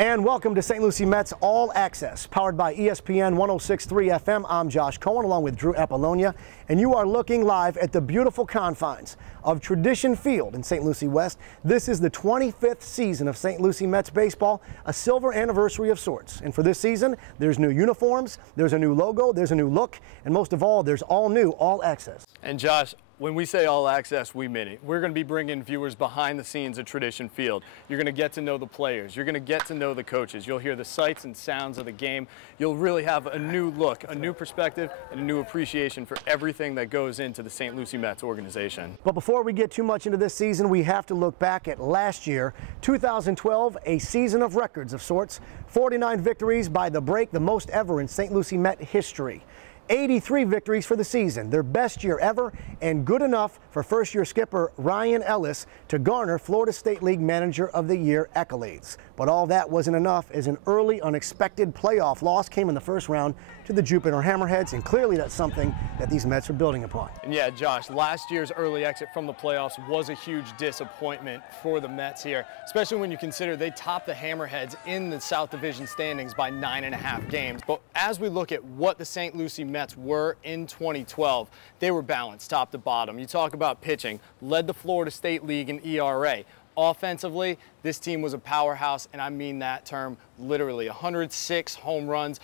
And welcome to St. Lucie Mets All Access, powered by ESPN 106.3 FM. I'm Josh Cohen, along with Drew Apollonia, and you are looking live at the beautiful confines of Tradition Field in St. Lucie West. This is the 25th season of St. Lucie Mets baseball, a silver anniversary of sorts. And for this season, there's new uniforms, there's a new logo, there's a new look, and most of all, there's all new All Access. And Josh, when we say All Access, we mean it. We're going to be bringing viewers behind the scenes at Tradition Field. You're going to get to know the players. You're going to get to know the coaches. You'll hear the sights and sounds of the game. You'll really have a new look, a new perspective, and a new appreciation for everything that goes into the St. Lucie Mets organization. But before we get too much into this season, we have to look back at last year, 2012, a season of records of sorts. 49 victories by the break, the most ever in St. Lucie Met history. 83 victories for the season, their best year ever, and good enough for first-year skipper Ryan Ellis to garner Florida State League Manager of the Year accolades. But all that wasn't enough, as an early, unexpected playoff loss came in the first round to the Jupiter Hammerheads, and clearly that's something that these Mets are building upon. And yeah, Josh, last year's early exit from the playoffs was a huge disappointment for the Mets here, especially when you consider they topped the Hammerheads in the South Division standings by 9.5 games. But as we look at what the St. Lucie Mets were in 2012, they were balanced top to bottom. You talk about pitching, led the Florida State League in ERA. Offensively, this team was a powerhouse, and I mean that term literally. 106 home runs,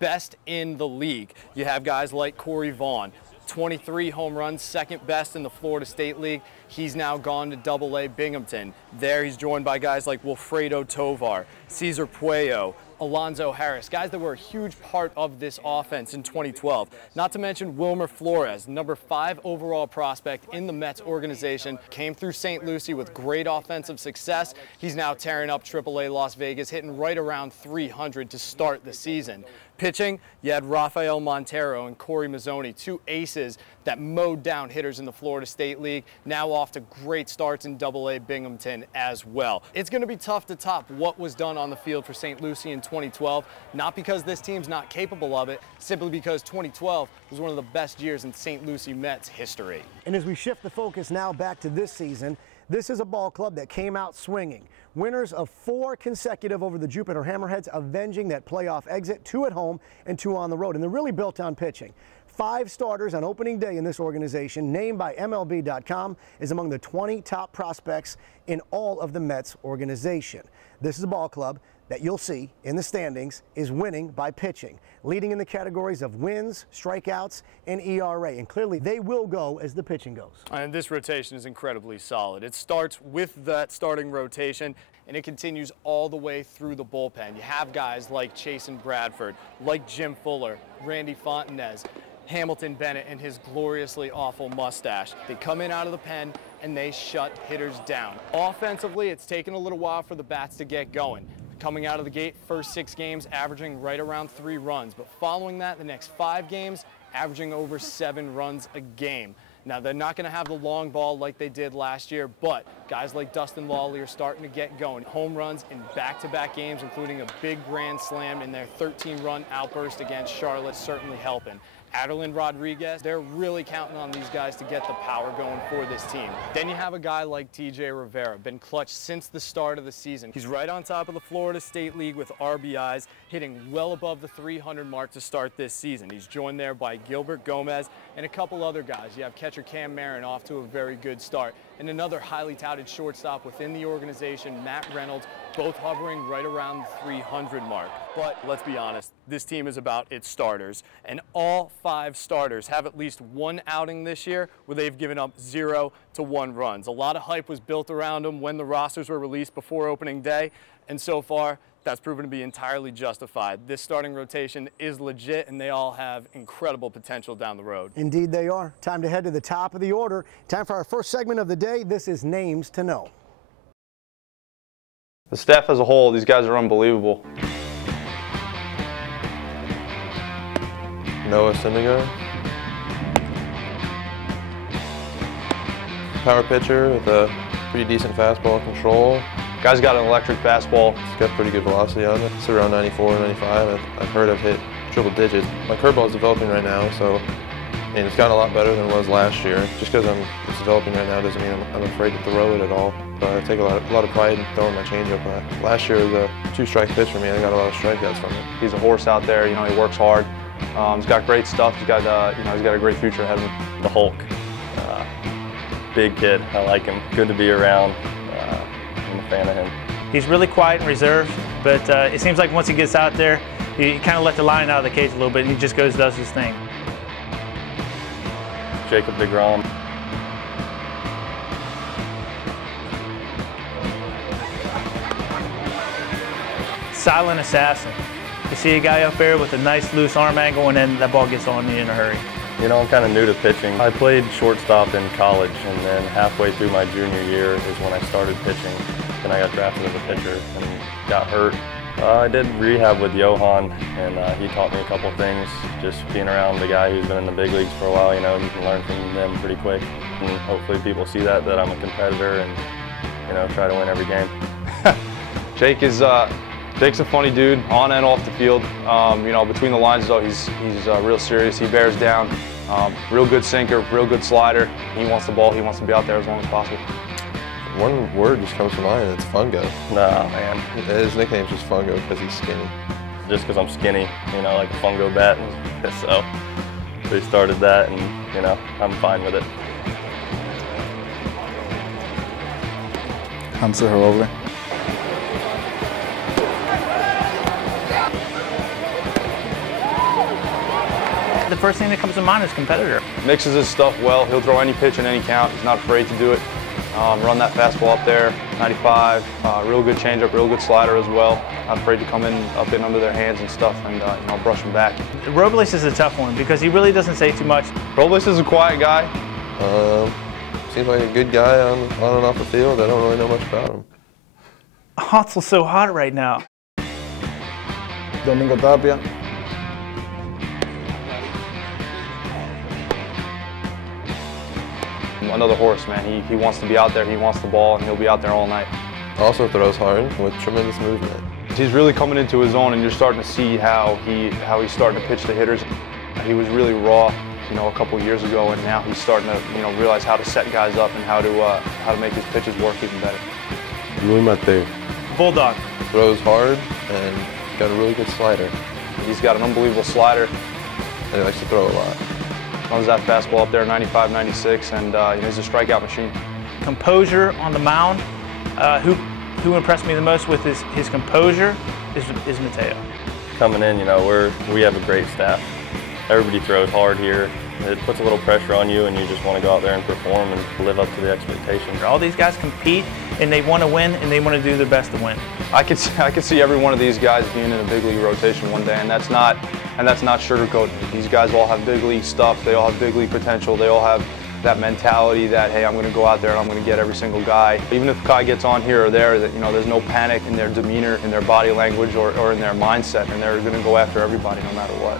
best in the league. You have guys like Corey Vaughn, 23 home runs, second best in the Florida State League. He's now gone to Double-A Binghamton. There he's joined by guys like Wilfredo Tovar, Cesar Puello, Alonzo Harris, guys that were a huge part of this offense in 2012. Not to mention Wilmer Flores, number 5 overall prospect in the Mets organization, came through St. Lucie with great offensive success. He's now tearing up Triple-A Las Vegas, hitting right around 300 to start the season. Pitching, you had Rafael Montero and Corey Mazzoni, 2 aces that mowed down hitters in the Florida State League, now off to great starts in Double-A Binghamton as well. It's going to be tough to top what was done on the field for St. Lucie in 2012, not because this team's not capable of it, simply because 2012 was one of the best years in St. Lucie Mets history. And as we shift the focus now back to this season, this is a ball club that came out swinging. Winners of 4 consecutive over the Jupiter Hammerheads, avenging that playoff exit, 2 at home and 2 on the road. And they're really built on pitching. 5 starters on opening day in this organization, named by MLB.com, is among the 20 top prospects in all of the Mets organization. This is a ball club that you'll see in the standings is winning by pitching, leading in the categories of wins, strikeouts, and ERA. And clearly they will go as the pitching goes. And this rotation is incredibly solid. It starts with that starting rotation, and it continues all the way through the bullpen. You have guys like Chasen Bradford, like Jim Fuller, Randy Fontanez, Hamilton Bennett and his gloriously awful mustache. They come in out of the pen and they shut hitters down. Offensively, it's taken a little while for the bats to get going. Coming out of the gate, first 6 games, averaging right around 3 runs. But following that, the next 5 games, averaging over 7 runs a game. Now, they're not going to have the long ball like they did last year, but guys like Dustin Lawley are starting to get going. Home runs in back-to-back games, including a big grand slam in their 13-run outburst against Charlotte, certainly helping. Adelin Rodriguez, they're really counting on these guys to get the power going for this team. Then you have a guy like TJ Rivera, been clutch since the start of the season. He's right on top of the Florida State League with RBIs, hitting well above the 300 mark to start this season. He's joined there by Gilbert Gomez and a couple other guys. You have catcher Cam Marin off to a very good start, and another highly touted shortstop within the organization, Matt Reynolds, both hovering right around the 300 mark. But let's be honest, this team is about its starters, and all 5 starters have at least 1 outing this year where they've given up 0 to 1 runs. A lot of hype was built around them when the rosters were released before opening day, and so far, that's proven to be entirely justified. This starting rotation is legit, and they all have incredible potential down the road. Indeed they are. Time to head to the top of the order. Time for our first segment of the day. This is Names to Know. The staff as a whole, these guys are unbelievable. Noah Syndergaard. Power pitcher with a pretty decent fastball control. Guy's got an electric fastball. He's got pretty good velocity on it. It's around 94, 95. I've heard I've hit triple digits. My curveball is developing right now, so and it's gotten a lot better than it was last year. Just because it's developing right now doesn't mean I'm afraid to throw it at all. But I take a lot of pride in throwing my changeup. Last year was a 2-strike pitch for me, and I got a lot of strikeouts from it. He's a horse out there. You know, he works hard. He's got great stuff. He's got he's got a great future ahead of him. The Hulk, big kid. I like him. Good to be around. I'm a fan of him. He's really quiet and reserved, but it seems like once he gets out there, he kind of let the lion out of the cage a little bit, and he just goes and does his thing. Jacob deGrom. Silent assassin. You see a guy up there with a nice loose arm angle, and then that ball gets on you in a hurry. You know, I'm kind of new to pitching. I played shortstop in college, and then halfway through my junior year is when I started pitching. Then I got drafted as a pitcher and got hurt. I did rehab with Johan, and he taught me a couple things. Just being around the guy who's been in the big leagues for a while, you know, you can learn from them pretty quick. And hopefully people see that I'm a competitor and, you know, try to win every game. Jake's a funny dude, on and off the field. You know, between the lines though, he's real serious. He bears down. Real good sinker, real good slider. He wants the ball. He wants to be out there as long as possible. One word just comes to mind, and it's fungo. Nah, man. His nickname's just fungo because he's skinny. Just because I'm skinny, you know, like a fungo bat. So they started that, and, you know, I'm fine with it. Hamza Harogli. The first thing that comes to mind is competitor. Mixes his stuff well. He'll throw any pitch in any count. He's not afraid to do it. Run that fastball up there, 95. Real good changeup, real good slider as well. Not afraid to come in up in under their hands and stuff, and you know, brush them back. Robles is a tough one because he really doesn't say too much. Robles is a quiet guy. Seems like a good guy on and off the field. I don't really know much about him. It's so hot right now. Domingo Tapia. Another horse, man. He wants to be out there. He wants the ball, and he'll be out there all night. Also throws hard with tremendous movement. He's really coming into his own, and you're starting to see how he's starting to pitch the hitters. He was really raw, you know, a couple years ago, and now he's starting to, you know, realize how to set guys up and how to make his pitches work even better. Louis Mateo. Bulldog. Throws hard and got a really good slider. He's got an unbelievable slider. And he likes to throw a lot. Runs that fastball up there, 95, 96, and you know, he's a strikeout machine. Composure on the mound. Who impressed me the most with his composure is Mateo. Coming in, you know, we have a great staff. Everybody throws hard here. It puts a little pressure on you, and you just want to go out there and perform and live up to the expectations. All these guys compete, and they want to win, and they want to do their best to win. I could see every one of these guys being in a big league rotation one day, and that's not sugarcoating. These guys all have big league stuff. They all have big league potential. They all have that mentality that, hey, I'm going to go out there and I'm going to get every single guy. Even if a guy gets on here or there, that, you know, there's no panic in their demeanor, in their body language, or in their mindset, and they're going to go after everybody no matter what.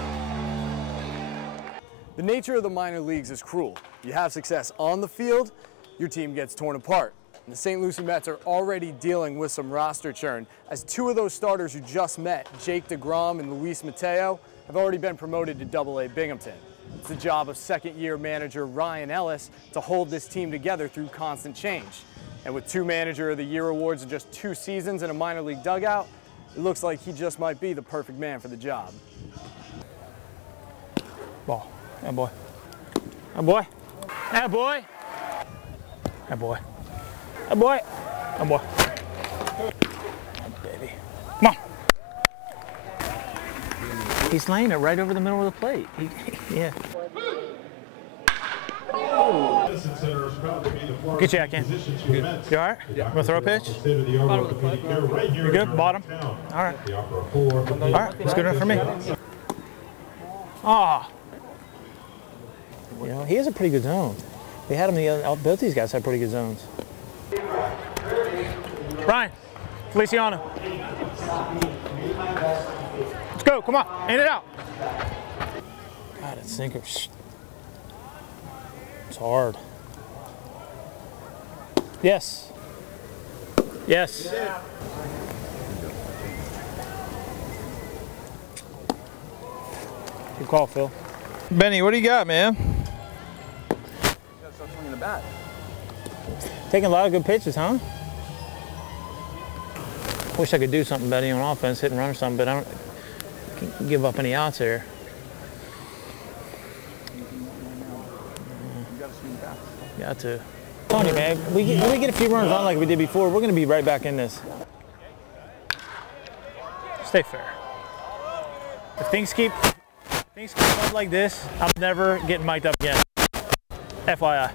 The nature of the minor leagues is cruel. You have success on the field, your team gets torn apart. And the St. Lucie Mets are already dealing with some roster churn, as two of those starters you just met, Jake deGrom and Luis Mateo, have already been promoted to Double-A Binghamton. It's the job of second-year manager Ryan Ellis to hold this team together through constant change. And with 2 Manager of the Year awards in just 2 seasons in a minor league dugout, it looks like he just might be the perfect man for the job. Ball. Hey, boy. Hey, boy. Hey, boy. Hey, boy. Hey, boy. Hey, boy. Oh, baby. Come on. He's laying it right over the middle of the plate. Yeah. Good check in. You all right? Yeah. Want to throw a pitch? You good? Bottom? All right. All right. It's good enough for me. Ah. You know, he has a pretty good zone. They had him both these guys had pretty good zones. Ryan, Feliciano. Let's go, come on, hand it out. God, that sinker, it's hard. Yes. Yes. Good call, Phil. Benny, what do you got, man? bat. Taking a lot of good pitches, huh? Wish I could do something better on offense, hit and run or something, but I can't give up any outs here. Got to. Tony, man, we get a few runs on like we did before, we're going to be right back in this. Stay fair. If things keep up like this, I'm never getting mic'd up again. FYI.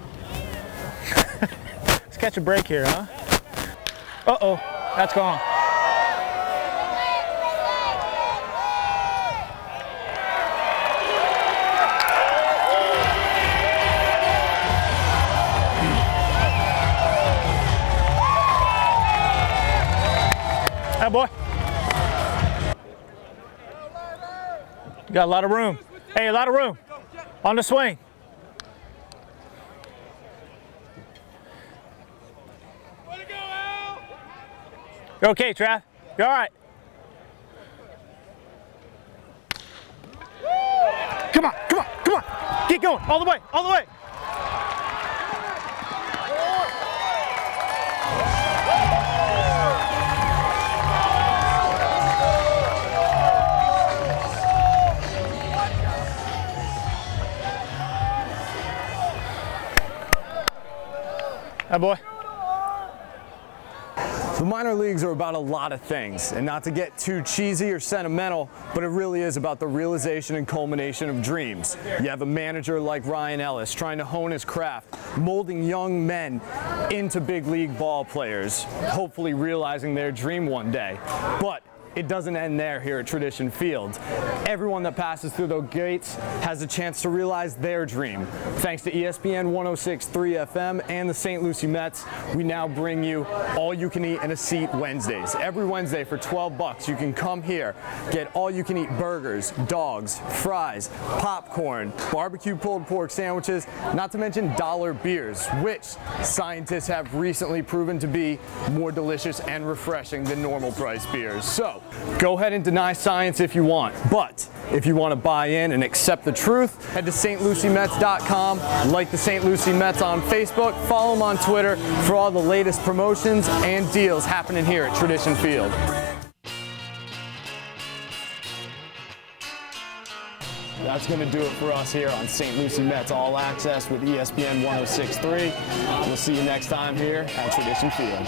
Let's catch a break here, huh? Uh-oh, that's gone. Hey, boy. You got a lot of room. Hey, a lot of room. On the swing. You're okay, Trav. You're all right. Come on, come on, come on. Keep going. All the way, all the way. Hi, boy. The minor leagues are about a lot of things, and not to get too cheesy or sentimental, but it really is about the realization and culmination of dreams. You have a manager like Ryan Ellis trying to hone his craft, molding young men into big league ball players, hopefully realizing their dream one day. But it doesn't end there here at Tradition Field. Everyone that passes through those gates has a chance to realize their dream. Thanks to ESPN 106.3 FM and the St. Lucie Mets, we now bring you All You Can Eat and a Seat Wednesdays. Every Wednesday for $12, you can come here, get all-you-can-eat burgers, dogs, fries, popcorn, barbecue pulled pork sandwiches, not to mention dollar beers, which scientists have recently proven to be more delicious and refreshing than normal price beers. So, go ahead and deny science if you want, but if you want to buy in and accept the truth, head to stluciemets.com, like the St. Lucie Mets on Facebook, follow them on Twitter for all the latest promotions and deals happening here at Tradition Field. That's going to do it for us here on St. Lucie Mets All Access with ESPN 106.3. We'll see you next time here at Tradition Field.